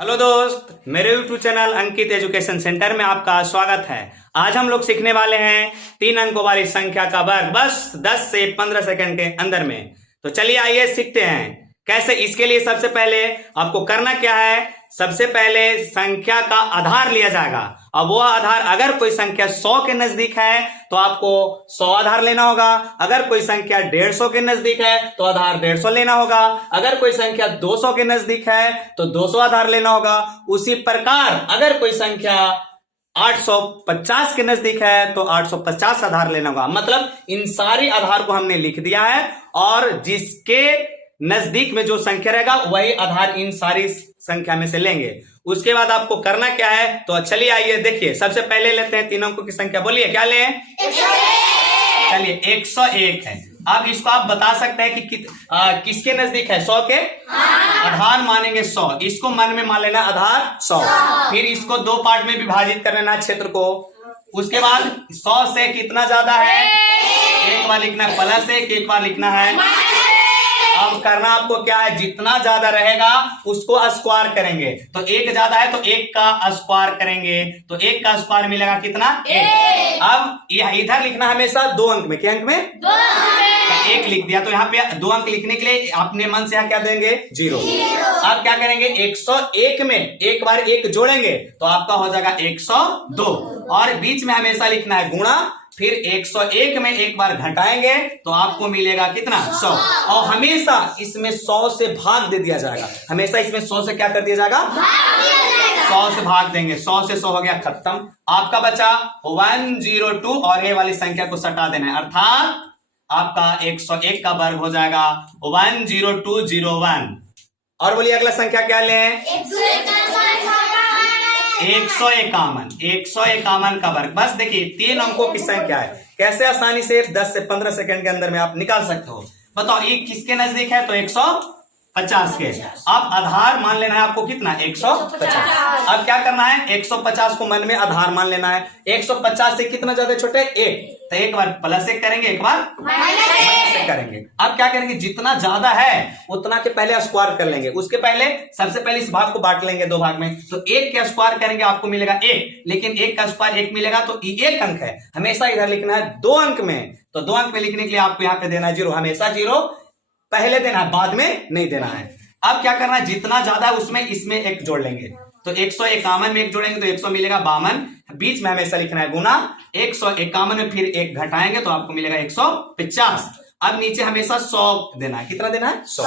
Hello दोस्त, मेरे YouTube channel अंकित education centre में आपका स्वागत है। आज हम लोग सीखने वाले हैं 3 अंकों वाली संख्या का वर्ग, बस 10 से 15 सेकंड के अंदर में। तो चलिए आइए सीखते हैं कैसे। इसके लिए सबसे पहले आपको करना क्या है, सबसे पहले संख्या का आधार लिया जाएगा। अब वो आधार, अगर कोई संख्या 100 के नजदीक है तो आपको 100 आधार लेना होगा। अगर कोई संख्या 150 के नजदीक है तो आधार 150 लेना होगा। अगर कोई संख्या 200 के नजदीक है तो 200 आधार लेना होगा। उसी प्रकार अगर कोई संख्या 850 के नजदीक है तो 850 आधार लेना होगा। मतलब इन सारी आधार को हमने लिख दिया है और जिसके नजदीक में जो संख्या रहेगा वही आधार इन सारी संख्या में से लेंगे। उसके बाद आपको करना क्या है, तो चलिए आइए देखिए। सबसे पहले लेते हैं 3 अंकों की संख्या। बोलिए क्या लें? 101। चलिए 101 है। अब इसको आप बता सकते हैं कि किसके नजदीक है? 100 के आधार मानेंगे 100। इसको मन में मान लेना आधार 100। फिर इसको 2 पार्ट में विभाजित कर लेना क्षेत्र को। उसके बाद 100 से कितना ज्यादा है एक बार लिखना है प्लस 1, एक बार लिखना है। अब करना आपको क्या है, जितना ज्यादा रहेगा उसको स्क्वायर करेंगे। तो 1 ज्यादा है तो 1 का स्क्वायर करेंगे तो 1 का स्क्वायर मिलेगा कितना? 1। अब यह इधर लिखना हमेशा 2 अंक में। क्या अंक में? 2 अंक में। 1 लिख दिया तो यहाँ पे 2 अंक लिखने के लिए अपने मन से यहाँ क्या देंगे? 0। अब क्या करेंगे, 101 में एक बार 1 जोड़ेंगे तो आपका हो जाएगा 102। और बीच में हमेशा लिखना है गुणा। फिर 101 में एक बार घटाएंगे तो आपको मिलेगा कितना? 100। और हमेशा इसमें 100 से भाग दे दिया जाएगा। हमेशा इसमें 100 से क्या कर दिया जाएगा? 100 से भाग देंगे। 100 से 100 हो गया खत्म। आपका बचा 102 और ये वाली संख्या को सटा देना है, अर्थात आपका 101 का वर्ग हो जाएगा 10201। और बोलिए अगला संख्या क्या लें? 151 का वर्ग। बस देखिए 3 अंकों की संख्या है, कैसे आसानी से 10 से 15 सेकंड के अंदर में आप निकाल सकते हो। बताओ ये किसके नजदीक है? तो 150 के। अब आधार मान लेना है आपको कितना? 150। अब क्या करना है, 150 को मन में आधार मान लेना है। 150 से कितना ज्यादा छोटे? 1। तो एक बार प्लस 1 करेंगे, एक बार माइनस 1 करेंगे। अब क्या करेंगे, जितना ज्यादा है उतना के पहले स्क्वायर कर लेंगे। उसके पहले सबसे पहले इस भाग को बांट लेंगे 2 भाग में। तो 1 का स्क्वायर करेंगे आपको मिलेगा 1, लेकिन 1 का स्क्वायर 1 मिलेगा तो 1 अंक है। हमेशा इधर लिखना है 2 अंक में। तो 2 अंक में लिखने के लिए आपको यहाँ पे देना है 0। हमेशा 0 पहले देना है, बाद में नहीं देना है। अब क्या करना है, जितना ज्यादा है उसमें इसमें 1 जोड़ लेंगे। तो 151 में 1 जोड़ेंगे तो 100 मिलेगा 52। बीच में हमेशा लिखना है गुना। 151 में फिर 1 घटाएंगे तो आपको मिलेगा 150। अब नीचे हमेशा 100 देना है। कितना देना है? 100।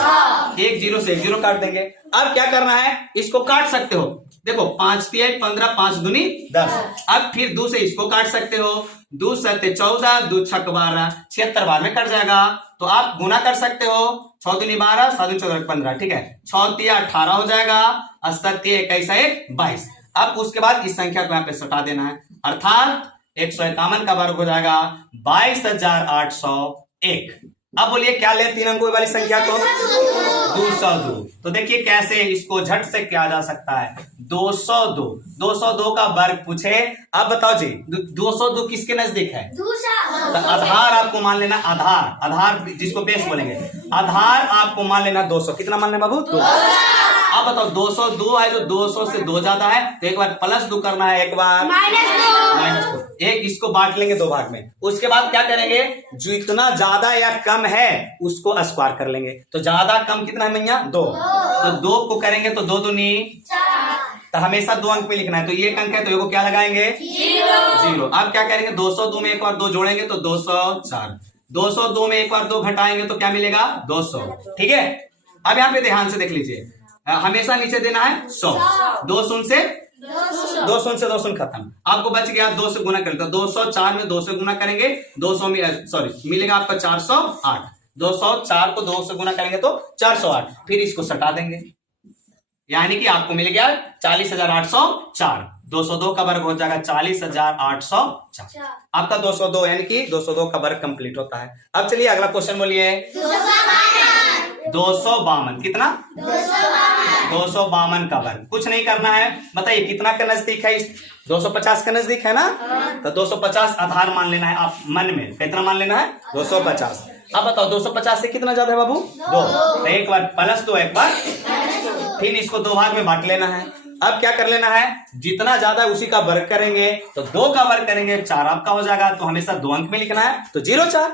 1 0 से 1 0 काट देंगे। अब क्या करना है, इसको काट सकते हो। देखो 5 3 15, 5 दूनी 10। अब फिर 2 से इसको काट सकते हो। 2 7 14, 2 6 12, 76 बार में कट जाएगा। तो आप गुना कर सकते हो। 6 दूनी 12, 7 दूनी 14, 15। ठीक है, 6 3 18 हो जाएगा। 7 21 1 22। अब उसके बाद इस संख्या को यहाँ पे सटा देना है, अर्थात 151 का वर्ग हो जाएगा 22,801। अब बोलिए क्या ले 3 अंकों वाली संख्या को? 202। तो देखिए कैसे इसको झट से किया जा सकता है। 202 का वर्ग पूछे। अब बताओ जी 202 किसके नजदीक है? तो आधार आपको मान लेना, आधार जिसको बेस बोलेंगे, आधार आपको मान लेना 200। कितना मान लेना बाबू? 200। अब बताओ 202 है तो 200 से 2 ज्यादा है तो एक बार प्लस 2 करना है, एक बार माइनस 2। एक इसको बांट लेंगे 2 भाग में। उसके बाद क्या करेंगे, जितना ज्यादा या कम है उसको स्क्वायर कर लेंगे। तो ज्यादा कम कितना है भैया? 2। तो 2 को करेंगे तो 2 दूनी 4। तो हमेशा 2 अंक में लिखना है। तो ये 1 अंक है तो ये को क्या लगाएंगे? 0। अब क्या करेंगे, 202 में एक बार 2 जोड़ेंगे तो 204। 202 में एक बार 2 घटाएंगे तो क्या मिलेगा? 200। ठीक है, अब यहाँ पे ध्यान से देख लीजिए, हमेशा नीचे देना है 100। 2 शून्य से 2 शून्य खत्म। आपको बच गया 2 से गुना करें तो 204 में 2 से गुना करेंगे 200 मिलेगा आपका 408। 204 को 2 से गुना करेंगे तो 408। फिर इसको सटा देंगे, यानी कि आपको मिल गया 40,804। 202 का वर्ग हो जाएगा 40,804। आपका 202 यानी कि 202 का वर्ग कंप्लीट होता है। अब चलिए अगला क्वेश्चन बोलिए। 252। कितना? 252 का वर्ग। कुछ नहीं करना है, बताइए कितना के नजदीक है? 250 के नजदीक है ना। तो 250 आधार मान लेना है आप मन में। कितना मान लेना है? 250। अब बताओ 250 से कितना ज्यादा है बाबू? 2। तो एक बार प्लस 2, एक बार फिर इसको 2 भाग में बांट लेना है। अब क्या कर लेना है, जितना ज्यादा उसी का वर्ग करेंगे तो 2 का वर्ग करेंगे 4 आपका हो जाएगा, तो हमेशा 2 अंक में लिखना है, तो 0 4।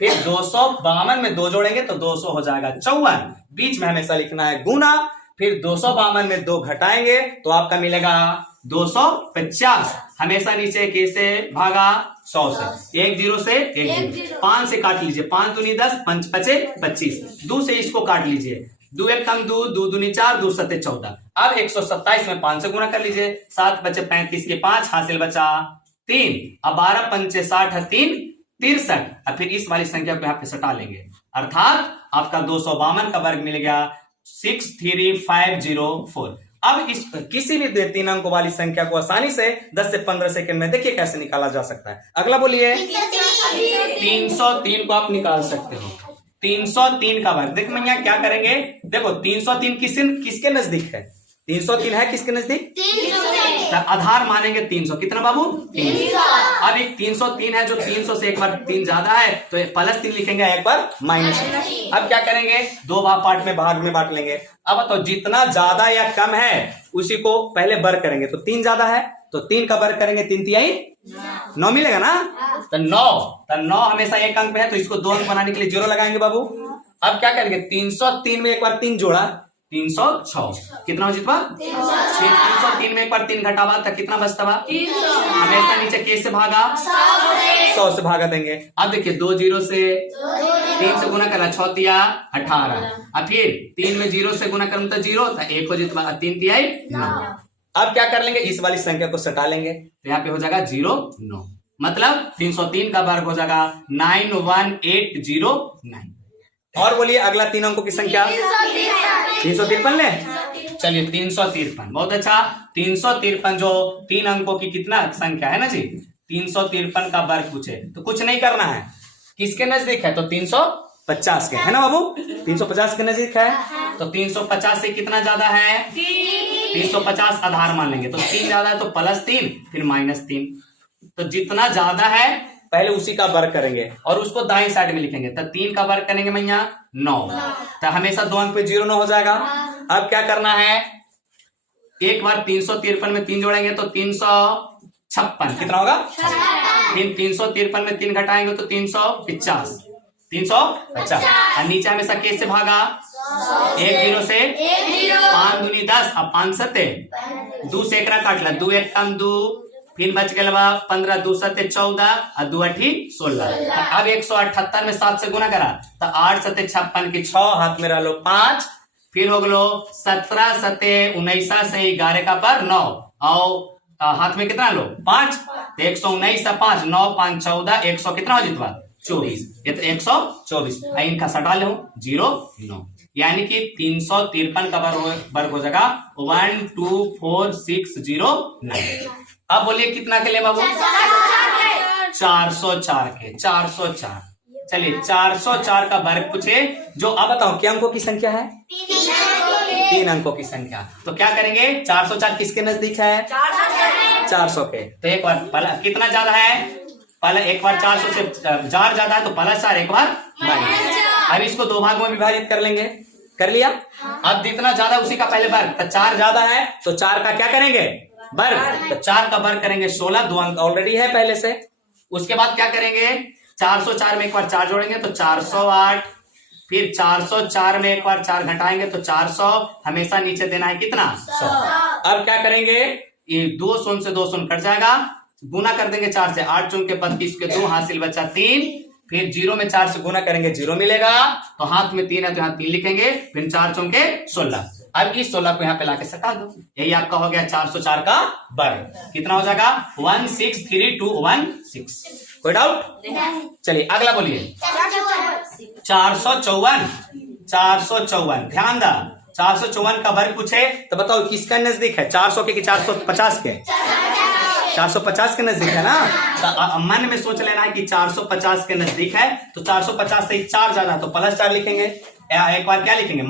फिर 252 में 2 जोड़ेंगे तो 200 हो जाएगा 54, बीच में हमेशा लिखना है गुना। फिर 252 में 2 घटाएंगे तो आपका मिलेगा 250, हमेशा नीचे कैसे भागा 100 से, 1 0 से 1 0, 5 से काट लीजिए, 5 दूनी 10, 5 5 25, 2 से इसको काट लीजिए, 2 1 कम 2, 2 दूनी 4, 2 7 14। अब 127 में 5 से गुना कर लीजिए, 7 बचे 35 के 5, हासिल बचा 3। अब 12 पंचे 60 है 3 63। अब फिर इस वाली संख्या को यहाँ पे सटा लेंगे, अर्थात आपका 252 का वर्ग मिल गया 63504। अब इस किसी भी 3 अंकों वाली संख्या को आसानी से 10 से 15 सेकंड में देखिए कैसे निकाला जा सकता है। अगला बोलिए, 303 को आप निकाल सकते हो। 303 का वर्ग, देखो भैया क्या करेंगे, देखो 303 किसके नजदीक है, 303 है किसके नजदीक, आधार मानेंगे 300, कितना बाबू 300। अब एक 303 है जो 300 से एक बार 3 ज्यादा है तो +3 लिखेंगे, एक बार -3। अब क्या करेंगे, 2 पार्ट में भाग में बांट लेंगे। अब तो जितना ज्यादा या कम है उसी को पहले वर्ग करेंगे, तो 3 ज्यादा है तो 3 का वर्ग करेंगे, 3 तिहाई 9 मिलेगा ना, तो 9 हमेशा एक अंक में है तो इसको 2 अंक बनाने के लिए 0 लगाएंगे बाबू। अब क्या करेंगे, 303 में एक बार 3 जोड़ा 306, कितना हो जितवा 303 में एक बार 3 घटावा था, कितना बचता बा, हमेशा नीचे कैसे भागा 100 से भागा देंगे। अब देखिए 2 0 से 3 से गुना करना, 6 तिया 18। अब फिर 3 में 0 से गुना करूं तो 0 था, 1 हो जितवा 3 तिहाई 9। अब क्या कर लेंगे, इस वाली संख्या को सटा लेंगे, तो यहाँ पे हो जाएगा 0 9, मतलब 303 का वर्ग हो जाएगा 91809। और बोलिए अगला 3 अंकों की संख्या 353 ले, चलिए 353, बहुत अच्छा। 353 जो 3 अंकों की कितना संख्या है ना जी, 353 का वर्ग पूछे तो कुछ नहीं करना है, किसके नजदीक है, तो 350 के है ना बाबू, 350 के नजदीक है, तो 350 से कितना ज्यादा है, 350 आधार मान लेंगे, तो 3 ज्यादा है तो +3 फिर -3, तो जितना ज्यादा है पहले उसी का वर्ग करेंगे और उसको दाएं साइड में लिखेंगे, तो 3 का वर्ग करेंगे भैया 9, तो हमेशा 2 अंक पे 0 9 हो जाएगा। अब क्या करना है, एक बार 353 में 3 जोड़ेंगे तो 356, कितना होगा, फिर 353 में 3 घटाएंगे तो 350 और नीचे हमेशा कैसे भागा 1 0 से 5 दूनी 10, अब 5 7 2 से 1 काट ला, 2 1 कम 2, फिर बच गया 15, 2 7 14 और 2 8 16। अब 178 में 7 से गुना करा तो 8 7 56 की 6, हाथ में रहो 5, फिर हो गलो 17 7 19 से 11 का पर 9 और हाथ में कितना लो 5, तो 119 से 5 9 5 14, 100 कितना हो जितवा 24, ये तो 124, इनका सटा लो 0 9, यानी कि 353 का वर्ग हो जाएगा 124,609। अब बोलिए कितना के लिए बाबू, 404 के, 404। चलिए 404 का वर्ग पूछे, जो अब बताओ क्या अंकों की संख्या है, 3 अंकों की संख्या, तो क्या करेंगे, 404 किसके नजदीक है, 400 के, तो एक बार पहला कितना ज्यादा है, पहले एक बार 400 से 4 ज्यादा है तो +4, एक बार -। अब इसको 2 भागों में विभाजित कर लेंगे, कर लिया। अब जितना ज्यादा उसी का पहले वर्ग, तो 4 ज्यादा है तो 4 का क्या करेंगे वर्ग, तो 4 का वर्ग करेंगे 16, 2 अंक ऑलरेडी है पहले से। उसके बाद क्या करेंगे, 404 में एक बार 4 जोड़ेंगे तो 408, फिर 404 में एक बार 4 घटाएंगे तो 400, हमेशा नीचे देना है कितना 100। अब क्या करेंगे, ये 2 शून्य से 2 शून्य कट जाएगा, गुना कर देंगे 4 से, 8 चुन के 32 के 2, हासिल बचा 3, फिर 0 में 4 से गुना करेंगे 0 मिलेगा, तो हाथ में 3 है तो यहाँ 3 लिखेंगे, फिर 4 चुन के 16। अब इस 16 को यहाँ पे लाके सटा दो, यही आपका हो गया 404 का वर्ग, कितना हो जाएगा 163,216। कोई डाउट, चलिए अगला बोलिए 454, ध्यान दा 454 का वर्ग पूछे तो बताओ किसका नजदीक है, 400 के कि 450 के, 450 के नजदीक है ना, तो मन में सोच लेना है कि 450 के नजदीक है, तो 450 से 4 ज्यादा तो +4 लिखेंगे, एक बार क्या लिखेंगे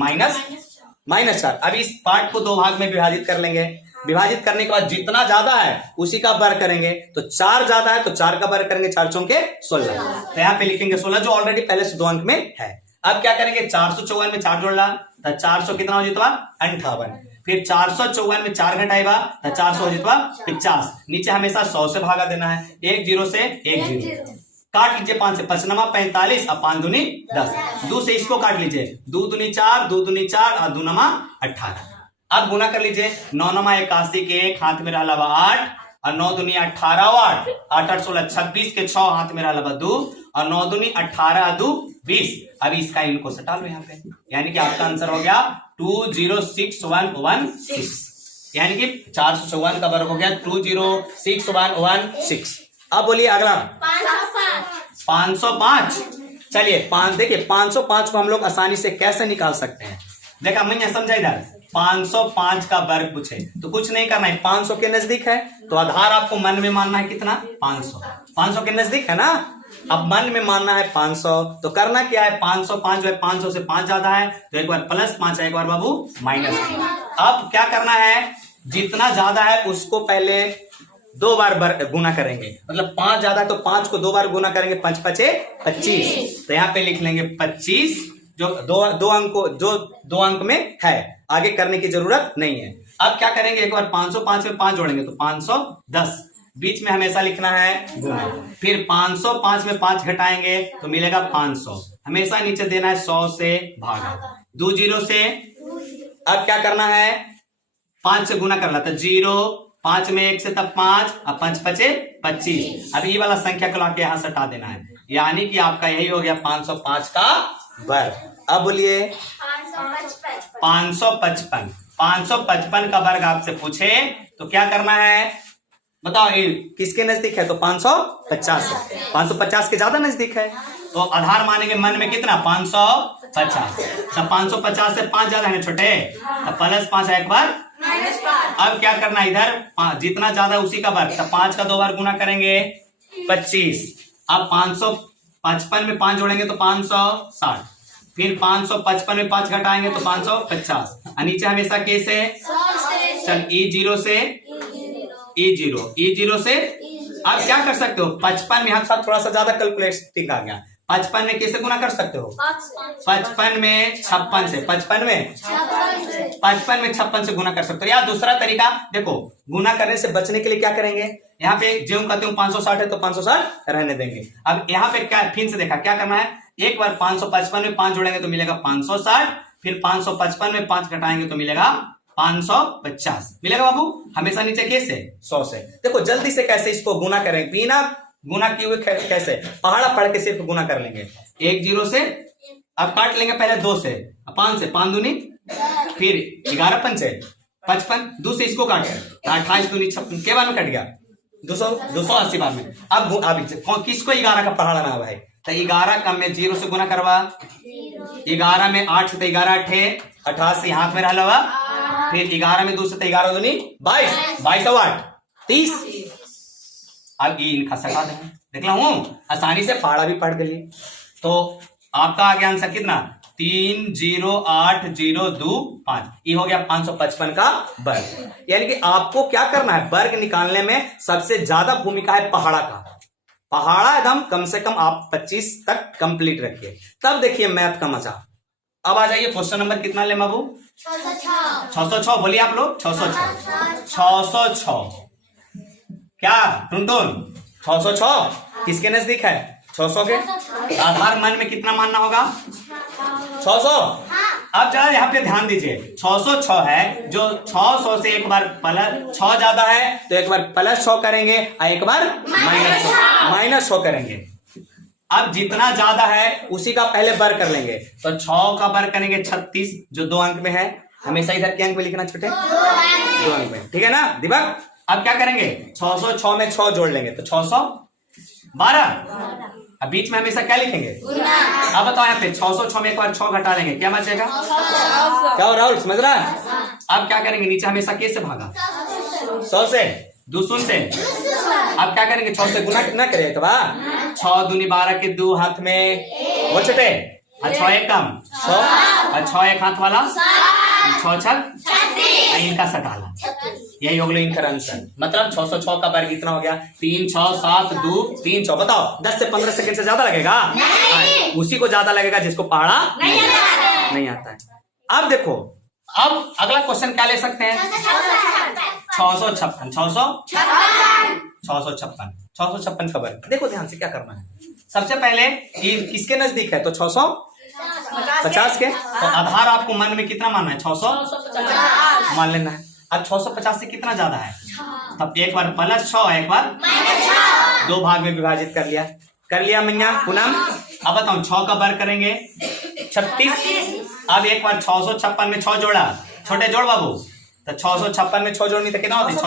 -4। अब इस पार्ट को 2 भाग में विभाजित कर लेंगे, विभाजित करने के बाद जितना ज्यादा है उसी का वर्ग करेंगे, तो 4 ज्यादा है तो 4 का वर्ग करेंगे, 4 चौके 16, तो यहाँ पे लिखेंगे 16 जो ऑलरेडी पहले से 2 अंक में है। अब क्या करेंगे, 454 में 4 जोड़ ला तो 400 कितना हो जितवा 58, फिर 454 में 4 घटाएगा तो 400 हो जितवा 50। नीचे हमेशा 100 से भागा देना है, 1 0 से 1 0 काट लीजिए 5 से 5 नमा 45 और 5 दूनी 10, 2 से इसको काट लीजिए, 2 दूनी 4 2 दूनी 4 और 2 नमा 18। अब गुना कर लीजिए, 9 नमा 81 के एक हाथ में रहा 8 और 9 दूनी 18 8 8 8 16 26 के 6 हाथ में रहा 2 और 9 दूनी 18 2 20। अब इसका इनको सटा लो यहाँ पे, यानी कि आपका आंसर हो गया 206116, यानी कि 454 का वर्ग हो गया 206116। अब बोलिए अगला 505। चलिए देखिए 505 को हम लोग आसानी से कैसे निकाल सकते हैं, देखा मैं समझा इधर 505 का वर्ग पूछे तो कुछ नहीं करना है, 500 के नजदीक है तो आधार आपको मन में मानना है कितना 500 के नजदीक है ना। अब मन में मानना है 500 तो करना क्या है, 505 जो है 500 से 5 ज्यादा है तो एक बार +5 है, एक बार बाबू -5। अब क्या करना है, जितना ज्यादा है उसको पहले 2 बार गुना करेंगे, मतलब 5 ज्यादा है तो 5 को 2 बार गुना करेंगे, 5 5 25 तो यहाँ पे लिख लेंगे 25 जो दो अंक में है, आगे करने की जरूरत नहीं है। अब क्या करेंगे, एक बार 505 में 5 जोड़ेंगे तो 510, बीच में हमेशा लिखना है गुना, फिर 505 में 5 घटाएंगे तो मिलेगा 500, हमेशा नीचे देना है 100 से भागा 2 0 से। अब क्या करना है, 5 से गुना करना तो 0 5 में 1 से तब 5 अब 5 5 25। अब ये वाला संख्या को लाके यहां सटा देना है, यानी कि आपका यही हो गया 505 का वर्ग। अब बोलिए 555 का वर्ग आपसे पूछे तो क्या करना है बताओ, किसके नजदीक है तो 550 है, 550 के ज्यादा नजदीक है तो आधार मानेंगे मन में कितना 550। सब 550 से 5 ज्यादा है ना छोटे तो +5 है, एक बार अब क्या करना इधर जितना ज्यादा उसी का वर्ग, तो 5 का 2 बार गुना करेंगे 25। अब 555 में 5 जोड़ेंगे तो 560, फिर 555 में 5 घटाएंगे तो 550 और नीचे हमेशा कैसे चल E0 से E0 से। अब क्या कर सकते हो 55 में यहाँ साथ थोड़ा सा ज्यादा कैलकुलेटिंग आ गया, 55 में कैसे गुना कर सकते हो 55 में 56 से 55 में 56 से गुना कर सकते हो। या दूसरा तरीका देखो, गुना करने से बचने के लिए क्या करेंगे, यहाँ पे जो कहते हो 560 है तो 560 रहने देंगे। अब यहाँ पे क्या फिर से देखा क्या करना है, एक बार 555 में 5 जोड़ेंगे तो मिलेगा 560, फिर 555 में 5 घटाएंगे तो मिलेगा 550 मिलेगा बाबू, हमेशा नीचे कैसे 100 से। देखो जल्दी से कैसे इसको गुना करेंगे, बिना गुना किए हुए कैसे पहाड़ा पढ़ के सिर्फ गुना कर लेंगे 1 0 से। अब काट लेंगे पहले 2 से 5 से 5 दूनी, फिर 11 पंचे 55, 2 से इसको काटे 28 दूनी 56 के बार में कट गया 280 बार में। अब किसको 11 का पहाड़ा ना भाई, तो 11 का में 0 से गुना करवा, 11 में 8 तो 11 8 88 हाथ में रहा, फिर 11 में 2 से 11 दूनी 22 22 और 8 30। अब ये इनका सटा देंगे, देख ला हूं आसानी से पहाड़ा भी पढ़ के लिए। तो आपका आ गया आंसर कितना 30802.5, ये हो गया 555 का वर्ग। यानी कि आपको क्या करना है, वर्ग निकालने में सबसे ज्यादा भूमिका है पहाड़ा का। पहाड़ा एकदम कम से कम आप 25 तक कंप्लीट रखिए, तब देखिए मैथ का मजा। अब आ जाइए क्वेश्चन नंबर कितना ले बाबू 606। बोलिए आप लोग 606 क्या टुनटुन 606 किसके नजदीक है 600 के। आधार मन में कितना मानना होगा 600। अब जरा यहाँ पे ध्यान दीजिए 606 है, जो 600 से एक बार +6 ज्यादा है तो एक बार +100 करेंगे और एक बार -100 करेंगे। अब जितना ज्यादा है उसी का पहले वर्ग कर लेंगे, तो 6 का वर्ग करेंगे 36 जो 2 अंक में है, हमेशा इधर के अंक में लिखना छोटे 2 अंक में, ठीक है ना दिमाग। अब क्या करेंगे 606 में 6 जोड़ लेंगे तो 612। अब बीच में हमेशा क्या लिखेंगे अब बताओ यहाँ पे 606 में एक बार 6 घटा लेंगे क्या बचेगा, क्या हो राहुल समझ रहा है। अब क्या करेंगे नीचे हमेशा कैसे भागा 100 से 2 शून्य से। अब क्या करेंगे 6 से गुना कितना करेगा तो 6 दूनी 12 के 2 हाथ में वो छोटे 6 एक कम 6 और 6 एक हाथ वाला 6 छक इनका सटाला, यही हो गया इनका आंसर। मतलब 606 का वर्ग कितना हो गया 3 6 7 2 3 6। बताओ 10 से 15 सेकंड से ज्यादा लगेगा नहीं। उसी को ज्यादा लगेगा जिसको पहाड़ा नहीं आता है। अब देखो अब अगला क्वेश्चन क्या ले सकते हैं? 656 656 का वर्ग। देखो ध्यान से क्या करना है। सबसे पहले ये किसके नजदीक है? तो 650 के। तो आधार आपको मन में कितना मानना है? 650 मान लेना है। अब 650 से कितना ज्यादा है? तब एक बार +6 एक बार दो भाग में विभाजित कर लिया मैया पूनम। अब बताओ 6 का वर्ग करेंगे 36। अब एक बार 656 में 6 जोड़ा, छोटे जोड़ बाबू। तो 656 में 6 जोड़नी तो कितना होती है?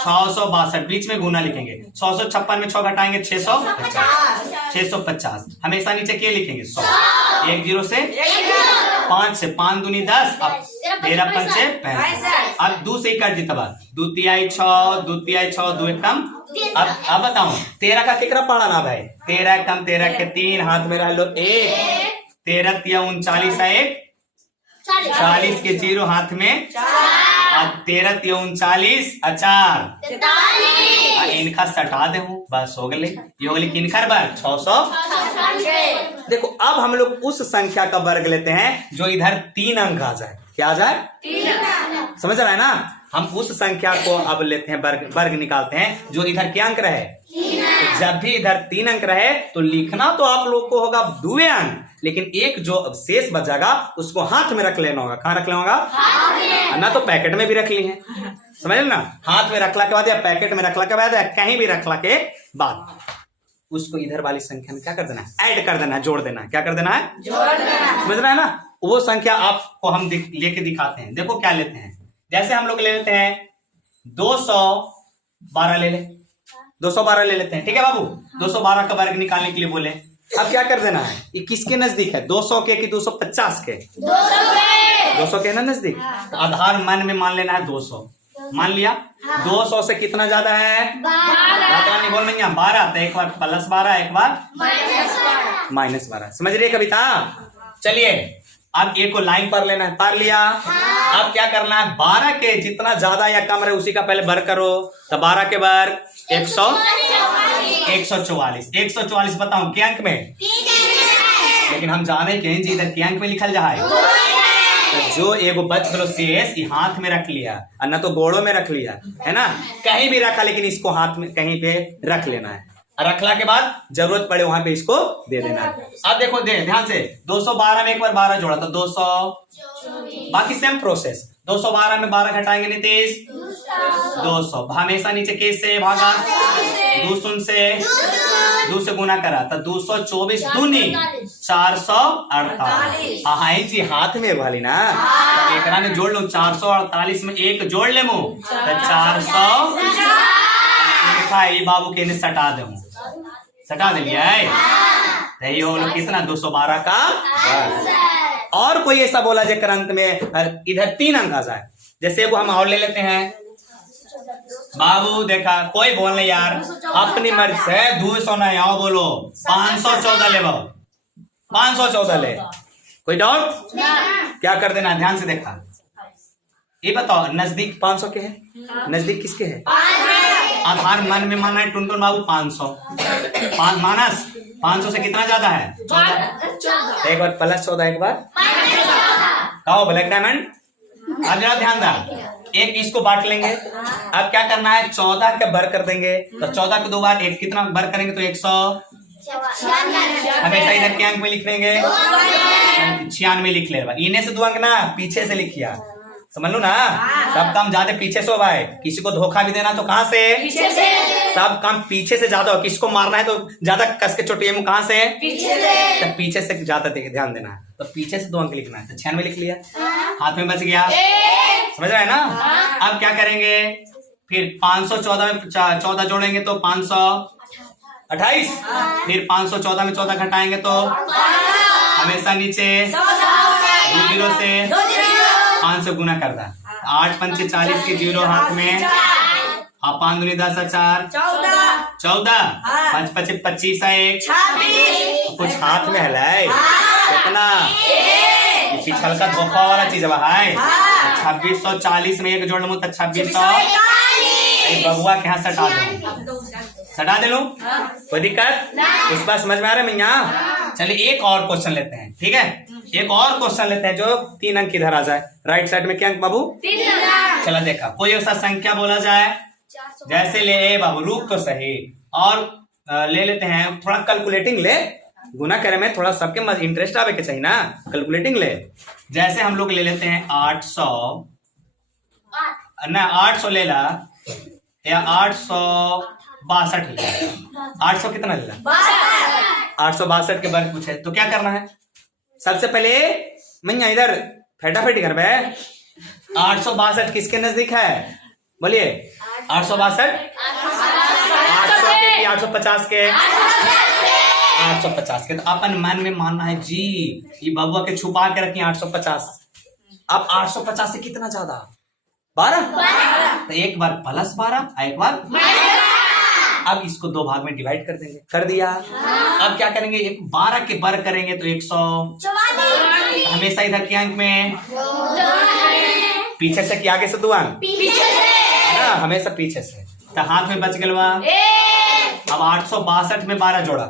662। बीच में गुना लिखेंगे। 656 में 6 घटाएंगे 650। हमेशा नीचे क्या लिखेंगे? 100। 1 0 से 5 से 5 दूनी 10। अब 13 5 से 65। अब 2 से ही कर दी तब 2 तिहाई 6, 2 तिहाई 6, 2 एक कम। अब बताओ 13 का केकरा पढ़ा ना भाई? 13 कम 13 के 3 हाथ में रह लो 1। 13 तिया 39 है 1। 40 के 0 हाथ में 13 तिया 39 4। इनका सटा दे बस हो गए। ये हो गई किनकर वर्ग? 600। देखो अब हम लोग उस संख्या का वर्ग लेते हैं जो इधर 3 अंक आ जाए। क्या आ जाए? 3 अंक। समझ रहा है ना? हम उस संख्या को अब लेते हैं वर्ग निकालते हैं जो इधर क्या अंक रहे? 3 अंक। जब भी इधर 3 अंक रहे तो लिखना तो आप लोग को होगा 2 अंक, लेकिन एक जो अब शेष बचेगा उसको हाथ में रख लेना होगा। कहाँ रख लेना होगा? ना तो पैकेट में भी रख ली है, समझ ना? हाथ में रखला के बाद या पैकेट में रखला के बाद या कहीं भी रखला के बाद उसको इधर वाली संख्या में क्या कर देना है? ऐड कर देना है, जोड़ देना है। क्या कर देना है? जोड़ देना। समझ रहा है ना? वो संख्या आपको हम लेके दिखाते हैं। देखो क्या लेते हैं। जैसे हम लोग ले लेते हैं 212 ले ले 212 ले लेते हैं। ठीक है बाबू? 212 का वर्ग निकालने के लिए बोले। अब क्या कर देना है? ये किसके नजदीक है? 200 के कि 250 के? 200 के ना नजदीक। तो आधार मन में मान लेना है 200। मान लिया। 200 से कितना ज्यादा है? 12। नहीं बोल मैया 12। तो एक बार +12 एक बार -12। समझ रही है कविता? चलिए अब एक को लाइन पर लेना है। पार लिया। अब क्या करना है? 12 के जितना ज्यादा या कम रहे उसी का पहले वर्ग करो। तो 12 के वर्ग 144। 144 बताओ क्या अंक में? लेकिन हम जाने के जी इधर क्या अंक में लिखल जाए? तो जो एगो बच गलो शेष हाथ में रख लिया और न तो गोड़ों में रख लिया है ना, कहीं भी रखा, लेकिन इसको हाथ में कहीं पे रख लेना है। रखला के बाद जरूरत पड़े वहां पे इसको दे देना है। अब देखो ध्यान से 212 में एक बार 12 जोड़ा तो 200। बाकी सेम प्रोसेस। 212 में 12 घटाएंगे नीतीश 200। हमेशा नीचे केस से भागा 2 से गुना करा तो 224 दूनी 448। हाँ जी हाथ में वाली ना एक में जोड़ लो 448 में एक जोड़ ले मु तो 400 बाबू के सटा दे सटा दिया कितना 212 का। और कोई ऐसा बोला जो अंत में इधर 3 अंक आ जाए। जैसे वो हम और ले लेते हैं बाबू। देखा कोई बोल नहीं यार, अपनी मर्जी से 200 नहीं आओ बोलो 514 ले 514 ले। कोई डाउट? क्या कर देना ध्यान से देखा। ये बताओ नजदीक 500 के है? नजदीक किसके है? आधार मन में माना है टुनटुन बाबू 500 मानस 500 से कितना ज्यादा है? 14। एक बार +14 एक बार कहो ब्लैक डायमंड। अब जरा ध्यान दा एक इसको बांट लेंगे। अब क्या करना है 14 के भर कर देंगे तो 14 के 2 बार एक कितना भर करेंगे तो 100। हमेशा इधर के अंक में लिख लेंगे 96 लिख ले। इन्हें से 2 अंक ना पीछे से लिखिया समझ लो ना। सब काम ज्यादा पीछे से हो भाई। किसी को धोखा भी देना तो कहां से? पीछे से। सब काम पीछे से ज्यादा हो। किसको मारना है तो ज्यादा कस के चोटी कहां से? पीछे से। तो पीछे से ज्यादा ध्यान देना है तो पीछे से 2 अंक लिखना है तो 96 लिख लिया हाथ में बच गया। समझ रहा है ना? अब क्या करेंगे फिर 514 में 14 जोड़ेंगे तो 528। फिर 514 में 14 घटाएंगे तो हमेशा नीचे 0 से 5 से गुना कर दा। 8 पंचे 40 के 0 हाथ में 5 दूनी 10 4 14 5 पचे 25 1 कुछ हाथ में है कितना पिछल का धोखा वाला चीज है। 2640 में एक जोड़ लूं तो 2600 बबुआ के यहाँ सटा दे लूं कोई दिक्कत? इस बार समझ में आ रहा है मैया? चलिए एक और क्वेश्चन लेते हैं। ठीक है एक और क्वेश्चन लेते हैं जो 3 अंक इधर आ जाए। राइट साइड में क्या अंक बाबू? 3। चला देखा, कोई ऐसा संख्या बोला जाए जैसे ले ए बाबू, रूप तो सही, और ले लेते हैं थोड़ा कैलकुलेटिंग ले, गुना करे में थोड़ा सबके इंटरेस्ट आवे के चाहिए ना, कैलकुलेटिंग ले। जैसे हम लोग ले लेते हैं 800 ना, 800 ले ला या 862 ले, 800 कितना ले ला? 862 के वर्ग पूछे तो क्या करना है? सबसे पहले मैया इधर फटाफट कर बे, 862 किसके नजदीक है? बोलिए 862 800 के कि 850 के? 850 के। तो अपन मन में मानना है जी ये बबुआ के छुपा के रखिए 850। अब 850 से कितना ज्यादा? 12। तो एक बार प्लस 12, एक बार। अब इसको 2 भाग में डिवाइड कर देंगे, कर दिया। अब क्या करेंगे? 12 के वर्ग करेंगे तो 144। हमेशा इधर के अंक में पीछे से कि आगे से 2 अंक है ना, हमेशा पीछे से। तो हाथ में बच गया। अब 862 में 12 जोड़ा,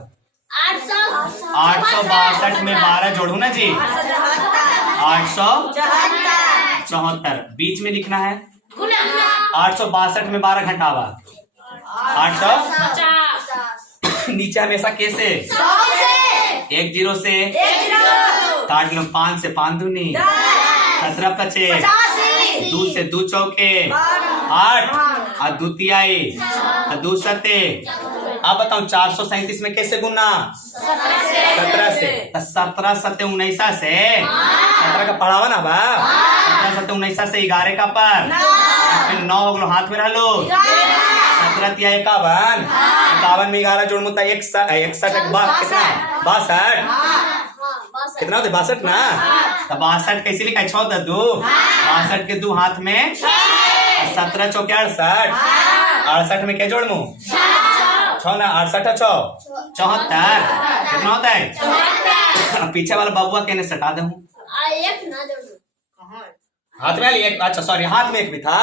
862 में 12 जोड़ू ना जी, 874। बीच में लिखना है 862 में 12 घटावा 800। नीचे हमेशा कैसे? 1 0 से काट लो, 5 से 5 दूनी 17 पचे, 2 से 2 चौके 8 और 2 तिहाई और 2 सते। अब बताओ 437 में कैसे गुना? 17 से। 17 सते 19 से 17 का पढ़ावा ना बा, 17 सते 19 से 11 का पर 9 हो गलो, हाथ में रह लो। 17 तिहाई 51, 51 में 11 जोड़ मुता 61 कितना? 62 कितना होते? 62 ना। तो 62 कैसे लिखा है? 6 2 62 के 2 हाथ में 17 चौके 68, 68 में क्या जोड़ मुँह? 6 ना, 68 6 74 कितना होता है? पीछे वाला बबुआ कहने सटा दे हाथ में एक, अच्छा सॉरी हाथ में एक भी था,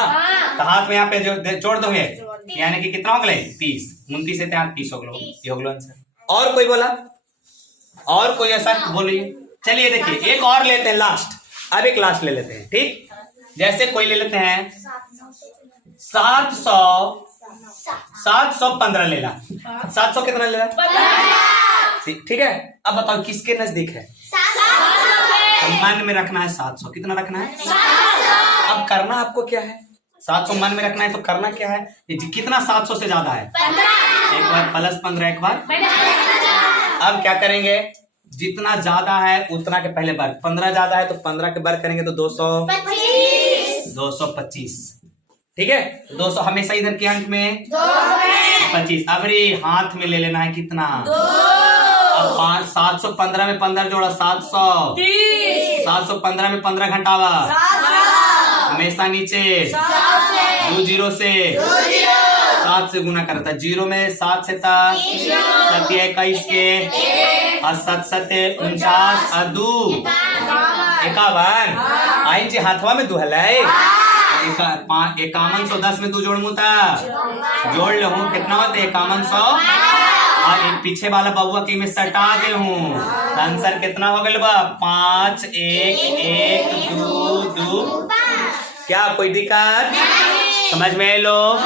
तो हाथ में यहाँ पे जो जोड़ दो एक, यानी कि कितना हो गए? 30। 29 से 30 हो गए, ये हो गया आंसर। और कोई बोला? और कोई ऐसा बोलिए। चलिए देखिए एक और लेते हैं लास्ट, अब एक लास्ट ले लेते हैं, ठीक? जैसे कोई ले लेते हैं 715 ले ला, 700 कितना ले ला? ठीक है। अब बताओ किसके नजदीक है? मन में रखना है 700, कितना रखना है? अब करना आपको क्या है? 700 मन में रखना है तो करना क्या है? कितना 700 से ज्यादा है? एक बार प्लस 15, एक बार। अब क्या करेंगे? जितना ज्यादा है उतना के पहले वर्ग, 15 ज्यादा है तो 15 के वर्ग करेंगे तो 225। ठीक है, 200 हमेशा इधर के अंक में 25। अब रे हाथ में ले लेना है कितना? 715 में 15 जोड़ा 700, 715 में 15 घटावा हमेशा नीचे 2 0 से 7 से गुना करता है। 0 में 7 से 21 के और 7 7 49 और 2 51। आई जी हाथवा में 2 है 5110 में 2 जोड़ मुता जोड़ ले हूँ, कितना होता है? 5100 और एक पीछे वाला बबुआ की में सटा दे हूँ, आंसर कितना हो गया बा? 5 1 1 2 2। क्या कोई दिक्कत? समझ में लो?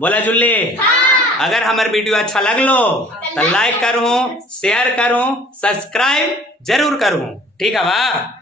बोला जुल्ली? अगर हमारे वीडियो अच्छा लग लो तो लाइक करूँ, शेयर करूँ, सब्सक्राइब जरूर करूँ, ठीक है बा?